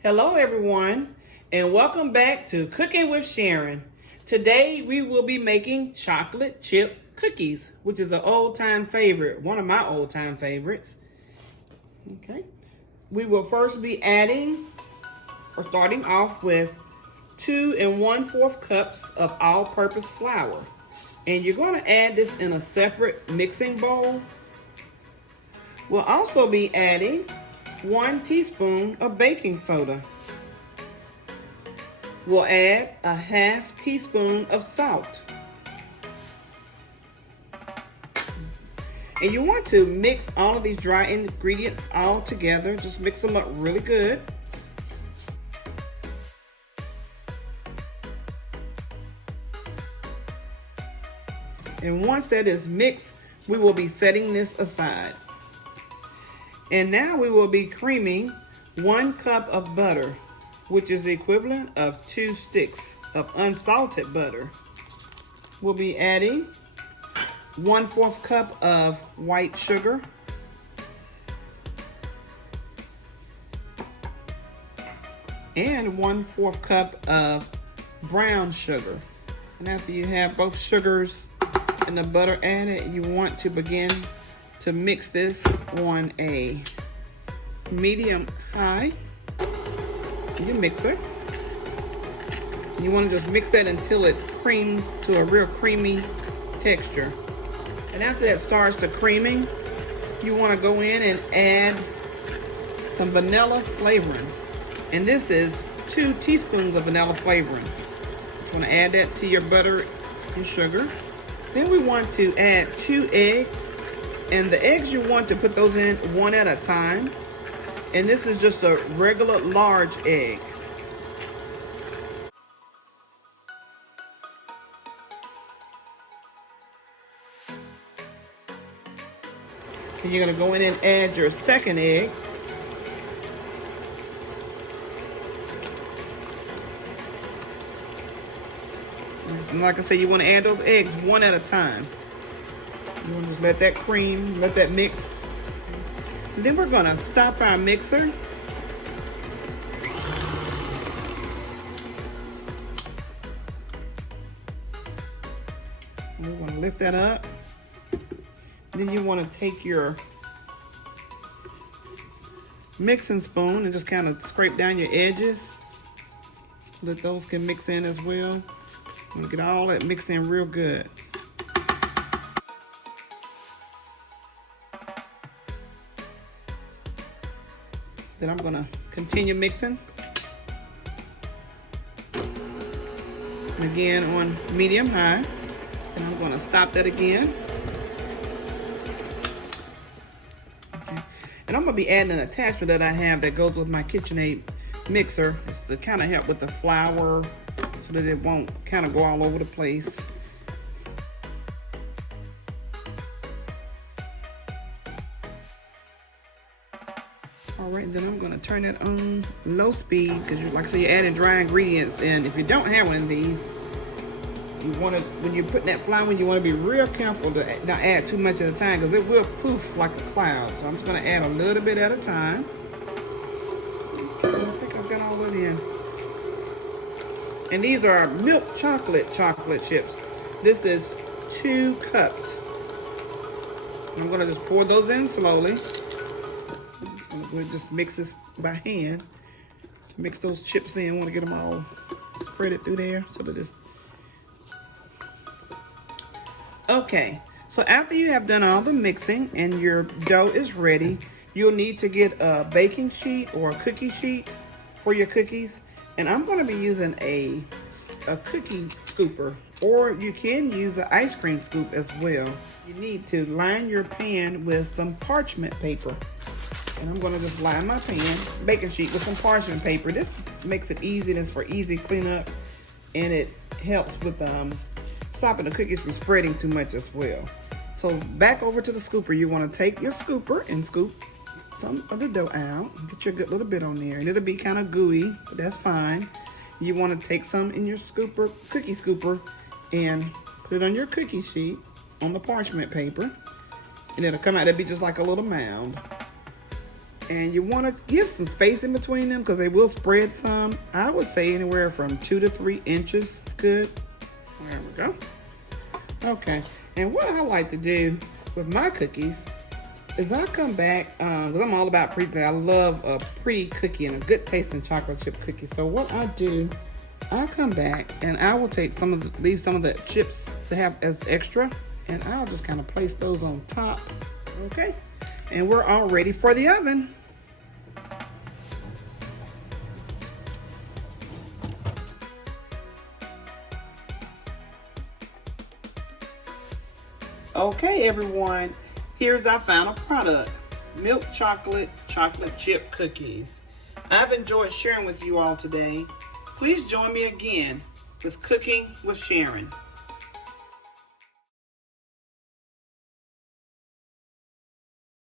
Hello everyone, and welcome back to Cooking with Sharon. Today we will be making chocolate chip cookies, which is an old-time favorite, one of my old-time favorites. Okay, we will first be starting off with 2 1/4 cups of all-purpose flour. And you're going to add this in a separate mixing bowl. We'll also be adding 1 teaspoon of baking soda. We'll add a 1/2 teaspoon of salt. And you want to mix all of these dry ingredients all together. Just mix them up really good. And once that is mixed, we will be setting this aside. And now we will be creaming 1 cup of butter, which is the equivalent of 2 sticks of unsalted butter. We'll be adding 1/4 cup of white sugar, and 1/4 cup of brown sugar. And after you have both sugars and the butter added, you want to begin to mix this on a medium-high mixer. You want to just mix that until it creams to a real creamy texture. And after that starts to creaming, you want to go in and add some vanilla flavoring. And this is 2 teaspoons of vanilla flavoring. You want to add that to your butter and sugar. Then we want to add 2 eggs. And the eggs, you want to put those in one at a time. And this is just a regular large egg. And you're going to go in and add your second egg. And like I said, you want to add those eggs one at a time. You want to just let that cream, let that mix. And then we're going to stop our mixer. And we're going to lift that up. Then you want to take your mixing spoon and just kind of scrape down your edges so that those can mix in as well. And get all that mixed in real good. Then I'm going to continue mixing. And again on medium-high. And I'm going to stop that again. Okay. And I'm going to be adding an attachment that I have that goes with my KitchenAid mixer. It's to kind of help with the flour so that it won't kind of go all over the place. All right, then I'm gonna turn that on low speed because, like I said, you're adding dry ingredients. And if you don't have one of these, you want to, when you're putting that flour in, you want to be real careful to not add too much at a time because it will poof like a cloud. So I'm just gonna add a little bit at a time. I think I've got all of it in. And these are milk chocolate chips. This is 2 cups. I'm gonna just pour those in slowly. We'll just mix this by hand. Mix those chips in. Want to get them all spread it through there so that it's okay. So after you have done all the mixing and your dough is ready, you'll need to get a baking sheet or a cookie sheet for your cookies. And I'm going to be using a cookie scooper, or you can use an ice cream scoop as well. You need to line your pan with some parchment paper. And I'm going to just line my baking sheet with some parchment paper. This makes it easy. This for easy cleanup. And it helps with stopping the cookies from spreading too much as well. So back over to the scooper. You want to take your scooper and scoop some of the dough out. Get your good little bit on there. And it'll be kind of gooey, but that's fine. You want to take some in your cookie scooper, and put it on your cookie sheet on the parchment paper. And it'll come out. It'll be just like a little mound. And you want to give some space in between them because they will spread some. I would say anywhere from 2 to 3 inches is good. There we go. Okay, and what I like to do with my cookies is I come back, because I'm all about pretty. I love a pretty cookie and a good tasting chocolate chip cookie. So what I do, I come back and I will take leave some of the chips to have as extra, and I'll just kind of place those on top. Okay, and we're all ready for the oven. Okay, everyone, here's our final product, milk chocolate chip cookies. I've enjoyed sharing with you all today. Please join me again with Cooking with Sharon.